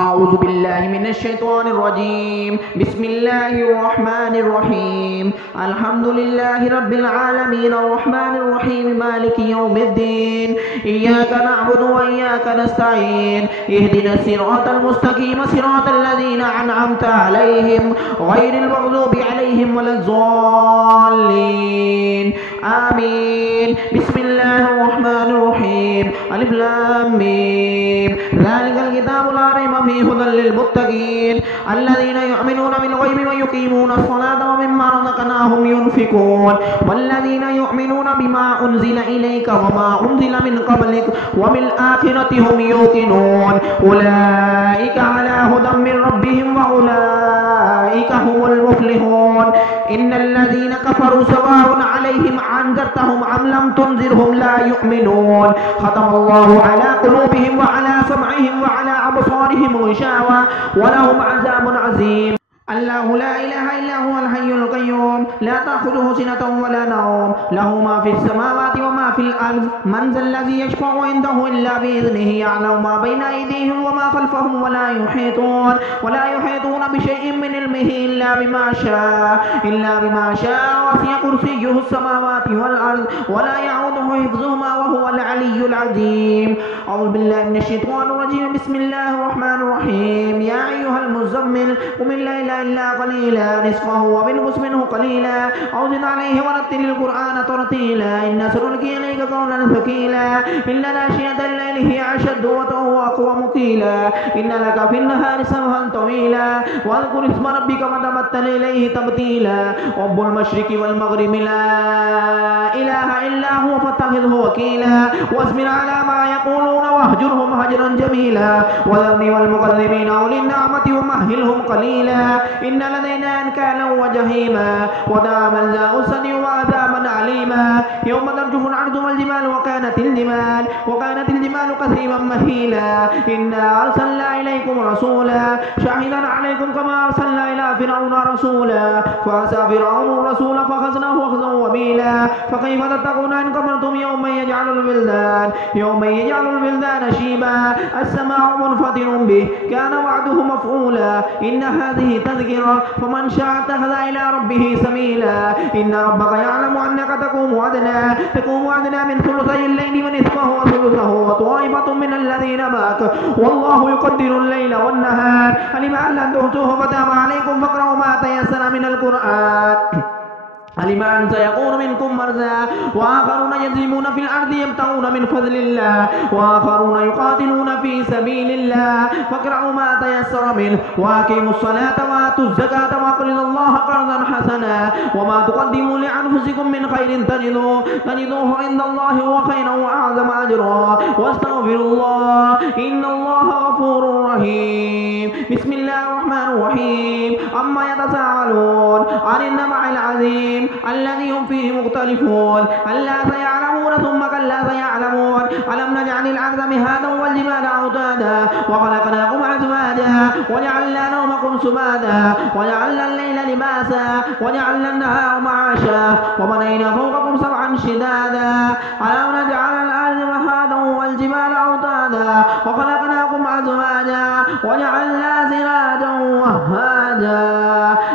أعوذ بالله من الشيطان الرجيم. بسم الله الرحمن الرحيم. الحمد لله رب العالمين الرحمن الرحيم مالك يوم الدين. إياك نعبد وإياك نستعين. اهدنا الصراط المستقيم صراط الذين أنعمت عليهم غير المغضوب عليهم ولا الضالين. آمين. بسم الله الرحمن الرحيم. ألف لام ميم. ذلك الكتاب لا ريب فيه هدى للمتقين الذين يؤمنون بالغيب ويقيمون الصلاة ومما رزقناهم ينفقون والذين يؤمنون بما أنزل إليك وما أنزل من قبلك وبالآخرة هم يوقنون أولئك على هدى من ربهم وأولئك هم المفلحون. إن الذين كفروا سواء عليهم أنذرتهم أم لم تنذرهم لا يؤمنون. ختم الله على قلوبهم وعلى سمعهم وعلى أبصارهم غشاوة ولهم عذاب عظيم. الله لا إله إلا هو الحي القيوم لا تأخذه سنة ولا نوم له ما في السماوات وما في الأرض من ذا الذي يشفع عنده إلا بإذنه يعلم ما بين أيديهم وما خلفهم ولا يحيطون بشيء من علمه إلا بما شاء وسع كرسيه السماوات والأرض ولا يعوده حفظهما وهو العلي العظيم. أعوذ بالله من الشيطان الرجيم. بسم الله الرحمن الرحيم. يا أيها المزمل قم الليل إلا قليلا نصفه وانقص منه قليلا أو زد عليه ورتل القرآن ترتيلا إنا سنلقي إليك قولا ثقيلا إن ناشئة الليل هي أشد وطئا وأقوم قيلا إن لك في النهار سبحا طويلا واذكر اسم ربك وتبتل إليه تبتيلا رب المشرق والمغرب لا إله إلا هو فاتخذه وكيلا واصبر على ما يقولون واهجرهم هجرا جميلا وذرني والمكذبين أولي النعمة ومهلهم قليلا إن لدينا أنكالا وجحيما وداما ذا غصة وعذابا عليما يوم ترجف الأرض والجبال وكانت الجبال كثيبا مهيلا إنا أرسلنا إليكم رسولا شاهدا عليكم كما أرسلنا إلى فرعون رسولا فعصى فرعون الرسول فأخذناه أخذا وبيلا فكيف تتقون إن كفرتم يوما يجعل الولدان شيبا السماء منفطر به كان وعده مفعولا إن هذه تذكرة فمن شاء اتخذ إلى ربه سبيلا إن ربك يعلم أنك تقوم أدنى من ثلثي الليل ونصفه وثلثه وطائفة من الذين معك والله يقدر الليل والنهار علم أن لن تحصوه فتاب عليكم فاقرؤوا ما تيسر من القرآن علم أن سيكون منكم مرضى وآخرون يضربون في الأرض يبتغون من فضل الله وآخرون يقاتلون في سبيل الله فاقرؤوا ما تيسر منه وأقيموا الصلاة وآتوا الزكاة وأقرضوا الله قرضا حسنا وما تقدموا لأنفسكم من خير تجدوه عند الله هو خيرا وأعظم أجرا واستغفروا الله إن الله غفور رحيم. بسم الله الرحمن الرحيم. أما يتساءلون عن النبأ العظيم الذي هم فيه مختلفون ألا سيعلمون ثم كلا سيعلمون ألم نجعل الأرض مهادا والجبال أوتادا وخلقناكم أزواجا وجعلنا نومكم سباتا وجعلنا الليل لباسا وجعلنا النهار معاشا وبنينا فوقكم سبعا شدادا ألم نجعل الأرض مهادا والجبال أوتادا وخلقناكم أزواجا وجعلنا سراجا وهاجا.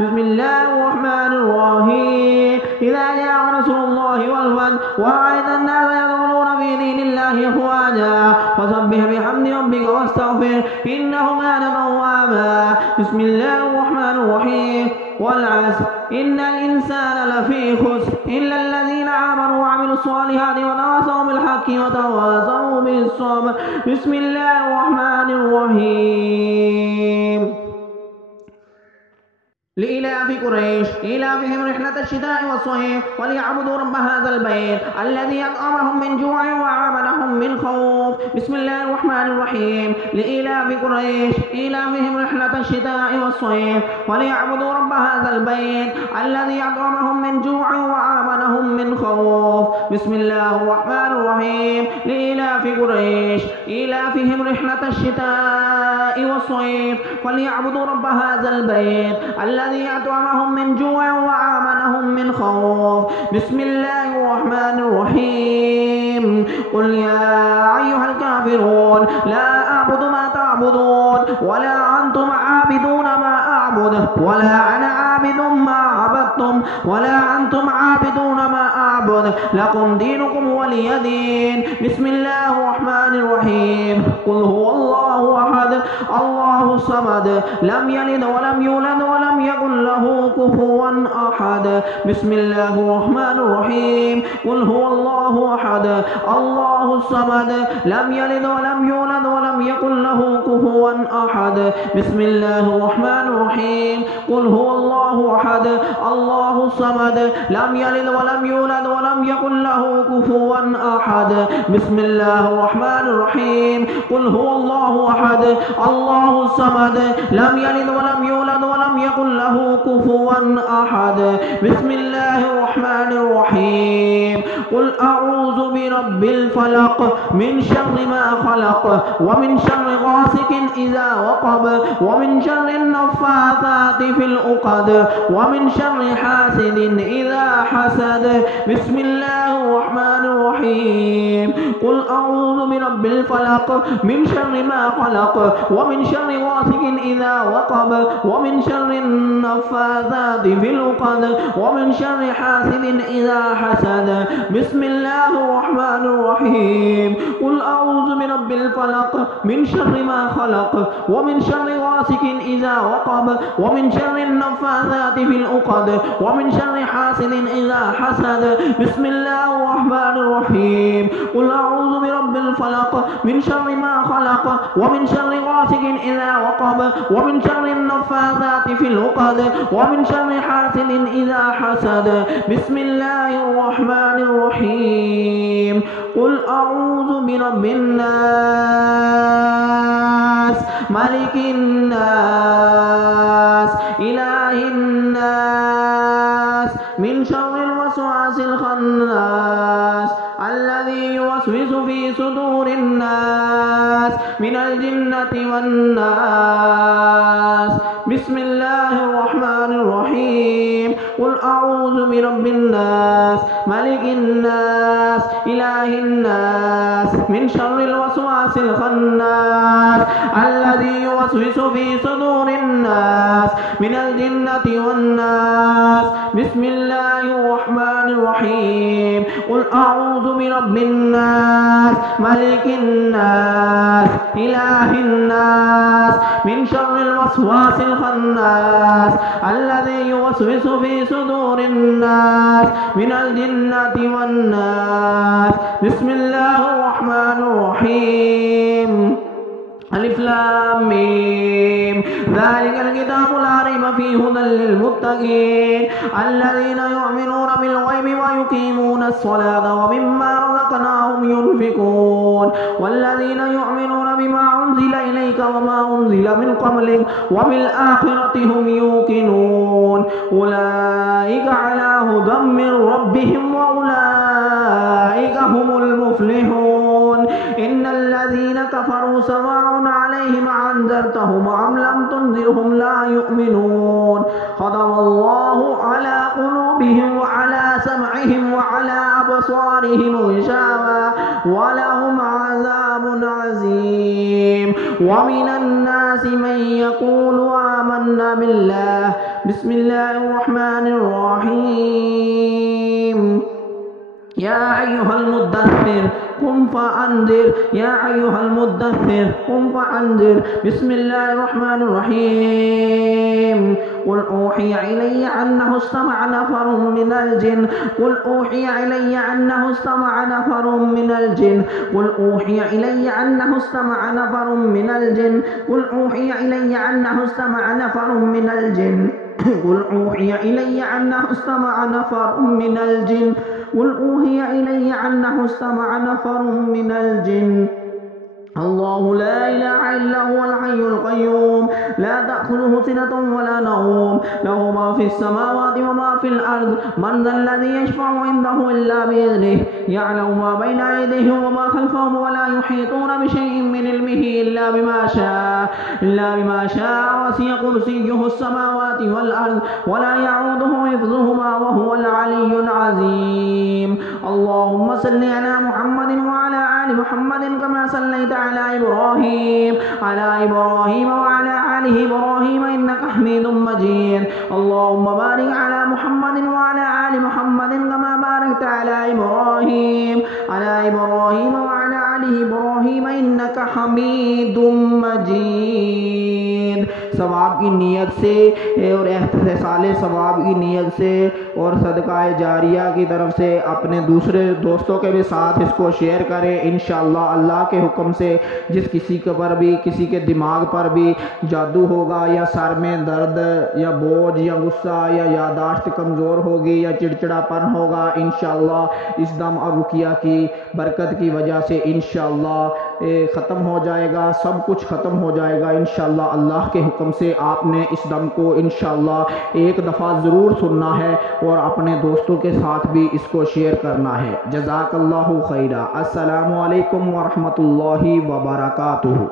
بسم الله الرحمن الرحيم. إذا جاء رسول الله والفتح ورأيت الناس يدخلون في دين الله أفواجا فسبح بحمد ربك واستغفر إنه كان توابا. بسم الله الرحمن الرحيم. والعصر إن الإنسان لفي خسر إلا الذين آمنوا وعملوا الصالحات وتواصوا بالحق وتواصوا بالصبر. بسم الله الرحمن الرحيم. لإلاف قريش إلافهم رحلة الشتاء والصيف وليعبدوا رب هذا البيت الذي أطعمهم من جوع وآمنهم من خوف. بسم الله الرحمن الرحيم. لإلاف قريش إلافهم رحلة الشتاء والصيف وليعبدوا رب هذا البيت الذي أطعمهم من جوع وآمنهم من خوف. بسم الله الرحمن الرحيم. لإلاف قريش إلافهم رحلة الشتاء والصيف وليعبدوا رب هذا البيت الذي أطعمهم من جوع وآمنهم من خوف. بسم الله الرحمن الرحيم. الرحيم قل يا أيها الكافرون لا أعبد ما تعبدون ولا أنتم عابدون ما أعبد ولا أنا عابد ما عبدتم ولا أنتم عابدون ما أعبد لكم دينكم ولي دين. بسم الله الرحمن الرحيم قل هو الله أحد الله الصمد لم يلد ولم يولد ولم يكن له كفوا أحد. بسم الله الرحمن الرحيم قل هو الله أحد الله الصمد لم يلد ولم يولد ولم يكن له كفوا أحد. بسم الله الرحمن الرحيم قل هو الله أحد الله الصمد لم يلد ولم يولد ولم يكن له كفوا أحد. بسم الله الرحمن الرحيم قل هو الله أحد الله الصمد لم يلد ولم يولد ولم يكن له كفوا أحد. بسم الله الرحمن الرحيم قل أعوذ برب الفلق من شر ما خلق ومن شر غاسق إذا وقب ومن شر النفاثات في العقد ومن شر حاسد إذا حسد. بسم الله الرحمن الرحيم قل أعوذ برب الفلق من شر ما خلق ومن شر غاسق إذا وقب ومن شر النفاثات في العقد ومن شر حاسد إذا حسد. بسم الله الرحمن الرحيم قل أعوذ برب الفلق من شر ما خلق ومن شر غاسق إذا وقب ومن شر النفاثات في العقد ومن شر حاسد إذا حسد. بسم الله الرحمن الرحيم قل أعوذ برب الفلق من شر ما خلق ومن شر غاسق إذا وقب ومن شر النفاثات في العقد ومن شر حاسد إذا حسد. بسم الله الرحمن الرحيم قل أعوذ برب الناس ملك الناس إله الناس من شر الوسواس الخناس الذي يوسوس في صدور الناس من الجنة والناس. بسم الله الرحمن الرحيم قل أعوذ برب الناس ملك الناس إله الناس من شر الوسواس الخناس الذي يوسوس في صدور الناس من الجنة والناس. بسم الله الرحمن الرحيم قل أعوذ برب الناس ملك الناس إله الناس من شر الوسواس الخناس الذي يوسوس في صدور الناس من الجنة والناس. بسم الله الرحمن الرحيم ألف لام ميم ذلك الكتاب لا ريب فيه هدى للمتقين الذين يؤمنون بالغيب ويقيمون الصلاة ومما رزقناهم ينفقون والذين يؤمنون بما أنزل إليك وما أنزل من قبلك وبالآخرة هم يوقنون أولئك على هدى من ربهم وأولئك هم المفلحون. إن الذين كفروا سواء عليهم أنذرتهم أم لم تنذرهم لا يؤمنون. ختم الله على قلوبهم وعلى سمعهم وعلى أبصارهم غشاوة ولهم عذاب عظيم. ومن الناس من يقول آمنا بالله. بسم الله الرحمن الرحيم يا أيها المدثر قم فأنذر يا أيها المدثر قم فأنذر. بسم الله الرحمن الرحيم قل أوحي إلي أنه استمع نفر من الجن قل أوحي إلي أنه استمع نفر من الجن قل أوحي إلي أنه استمع نفر من الجن قل أوحي إلي أنه استمع نفر من الجن قل أوحي إلي أنه استمع نفر من الجن قل أوحي إلي أنه استمع نفر من الجن. الله لا إله إلا هو الحي القيوم لا تأخذه سنة ولا نوم له ما في السماوات وما في الأرض من ذا الذي يشفع عنده إلا بإذنه يعلم ما بين أيديهم وما خلفهم ولا يحيطون بشيء من علمه إلا بما شاء وسع كرسيه السماوات والأرض ولا يعوده حفظهما وهو العلي العظيم. اللهم صل على محمد وعلى آل محمد كما صليت على إبراهيم وعلى آل إبراهيم إنك حميد مجيد. اللهم بارك على محمد وعلى آل محمد كما باركت على إبراهيم وعلى آل إبراهيम इन्नका हमीदुम मजीद। सवाब की नीयत से और एहतिसाल सवाब की नीयत से और सदका जारिया की तरफ से अपने दूसरे दोस्तों के भी साथ इसको शेयर करें। इंशाअल्लाह अल्लाह के हुक्म से जिस किसी के पर भी, किसी के दिमाग पर भी जादू होगा या सर में दर्द या बोझ या गुस्सा या यादाश्त कमज़ोर होगी या चिड़चिड़ापन होगा, इंशाअल्लाह इस दम और रुकिया की बरकत की वजह से इंशाअल्लाह ख़त्म हो जाएगा, सब कुछ ख़त्म हो जाएगा इंशाअल्लाह। अल्लाह के हुक्म से आपने इस दम को इंशाअल्लाह एक दफ़ा ज़रूर सुनना है और अपने दोस्तों के साथ भी इसको शेयर करना है। जज़ाकल्लाहु खैरा। अस्सलामु अलैकुम व रहमतुल्लाहि व बरकातुहू।